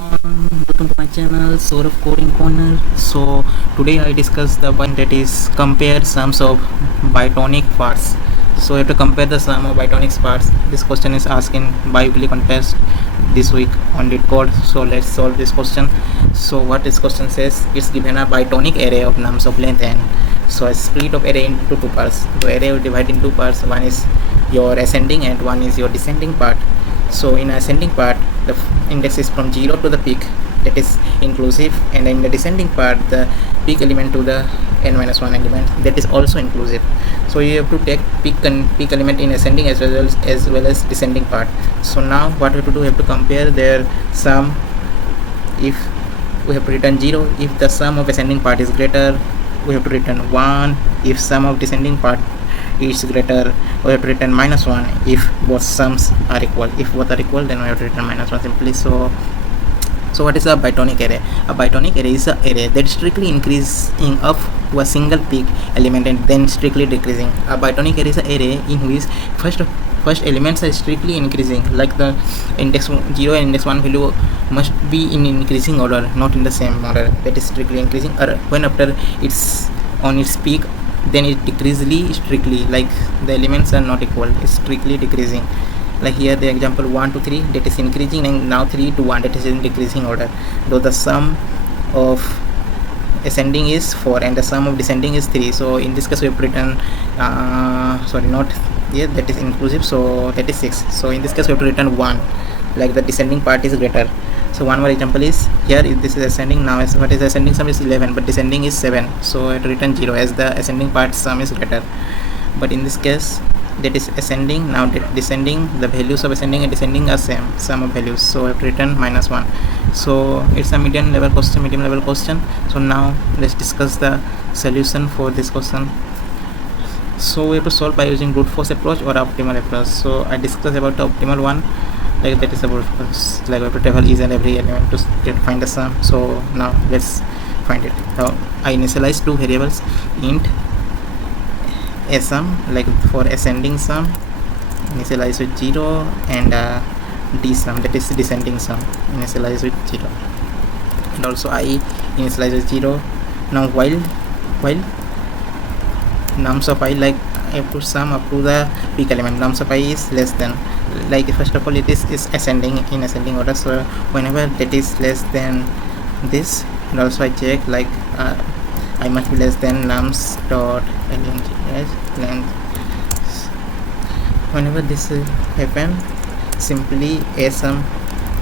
everyone, welcome to my channel Saurav Coding Corner. So today I discuss the one that is compare sums of bitonic parts. So you have to compare the sum of bitonic parts. This question is asked in bi-weekly contest this week on LeetCode. So let's solve this question. So what this question says, it's given a bitonic array of nums of length n. So a split of array into two parts. The array will divide into two parts. One is your ascending and one is your descending part. So in ascending part, the index is from 0 to the peak, that is inclusive, and in the descending part the peak element to the n-1 element, that is also inclusive. So you have to take peak element in ascending as well as descending part. So now what we have to do, we have to compare their sum. If we have to return 0 if the sum of ascending part is greater, we have to return 1 if sum of descending part is greater, we have to return -1 if both sums are equal. If both are equal, then we have to return -1 simply. So what is a bitonic array? A bitonic array is an array that is strictly increasing up to a single peak element and then strictly decreasing. A bitonic array is an array in which first elements are strictly increasing, like the index 0 and index 1 value must be in increasing order, not in the same order, that is strictly increasing. Or when after it's on its peak, then it decreases strictly, like the elements are not equal, it's strictly decreasing. Like here the example 1 to 3, that is increasing, and now 3 to 1, that is in decreasing order. Though the sum of ascending is 4 and the sum of descending is 3, so in this case we have written that is inclusive, so that is 6. So in this case we have to return 1, like the descending part is greater. So one more example is here, if this is ascending, now what is ascending sum is 11 but descending is 7, so I have to return 0 as the ascending part sum is greater. But in this case that is ascending, now descending, the values of ascending and descending are same, sum of values, so I have to return -1. So it's a medium level question. So now let's discuss the solution for this question. So we have to solve by using brute force approach or optimal approach. So I discussed about the optimal one, like that is about like we have to travel each and every element to find the sum. So now let's find it. Now I initialize two variables, int a sum, like for ascending sum initialize with 0, and d sum, that is descending sum, initialize with 0, and also I initialize with 0. Now while nums of I, like I have to sum up to the peak element, nums of I is less than, like first of all it is ascending in ascending order, so whenever that is less than this, and also I check like I must be less than nums dot length. Whenever this happen, simply a sum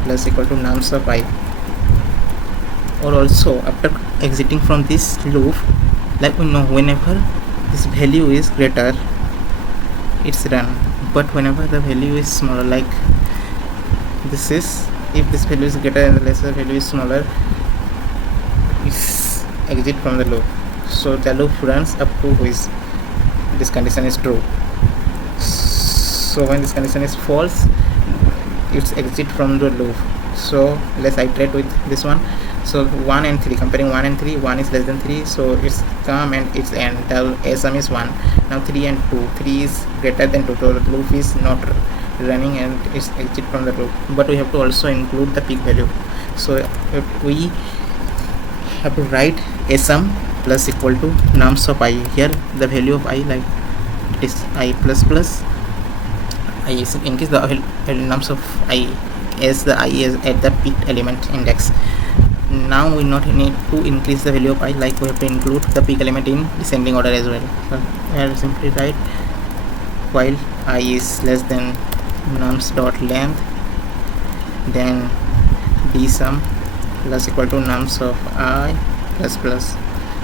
plus equal to nums of I. Or also after exiting from this loop, like we know whenever this value is greater it's run, but whenever the value is smaller, like this is, if this value is greater and the lesser value is smaller, it's exit from the loop. So the loop runs up to which this condition is true. So when this condition is false, it's exit from the loop. So let's iterate with this one. So 1 and 3, comparing 1 and 3, 1 is less than 3, so it's come and its end, the a sum is 1. Now 3 and 2, 3 is greater than 2, so the loop is not running and it's exit from the loop, but we have to also include the peak value. So if we have to write a sum plus equal to nums of I. Here the value of I, like it is I plus I is in case the nums of I as the I is at the peak element index. Now we not need to increase the value of I, like we have to include the peak element in descending order as well. So I will simply write while I is less than nums dot length, then d sum plus equal to nums of I plus.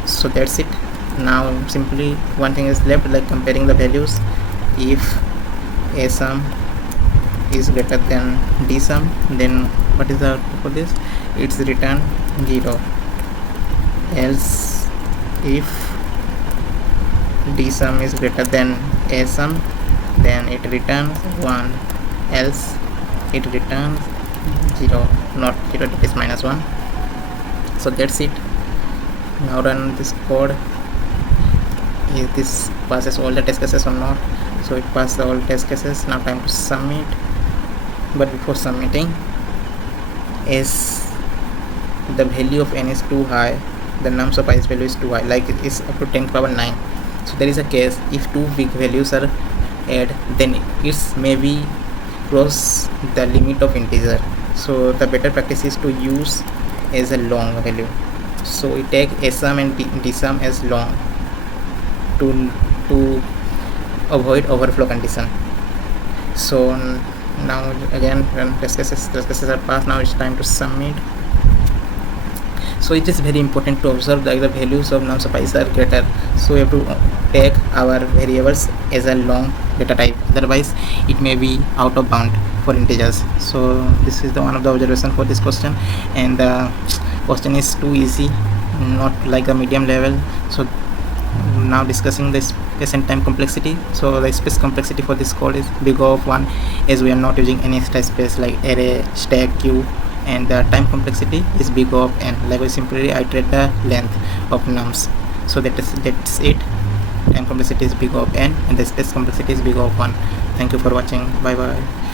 So that's it. Now simply one thing is left, like comparing the values. If a sum is greater than d sum, then what is the output for this? It's return 0. Else if d sum is greater than a sum, then it returns 1. Else it returns 0, not 0, that is -1. So that's it. Now run this code. If this passes all the test cases or not, so it passed all test cases. Now time to submit, but before submitting, as the value of n is too high, the nums of i's value is too high, like it is up to 10 power 9. So there is a case if two big values are added, then it's maybe cross the limit of integer. So the better practice is to use as a long value. So we take sum and dsum as long to avoid overflow condition. So now again when test cases are passed, now it's time to submit. So it is very important to observe that the values of nums of i's are greater, so we have to take our variables as a long data type, otherwise it may be out of bound for integers. So this is the one of the observation for this question, and the question is too easy, not like a medium level. So now discussing the space and time complexity. So the space complexity for this code is big O of 1, as we are not using any extra space like array, stack, queue, and the time complexity is big O of n, like we simply iterate the length of nums. So that's it. Time complexity is big O of n and the space complexity is big O of 1. Thank you for watching. Bye bye.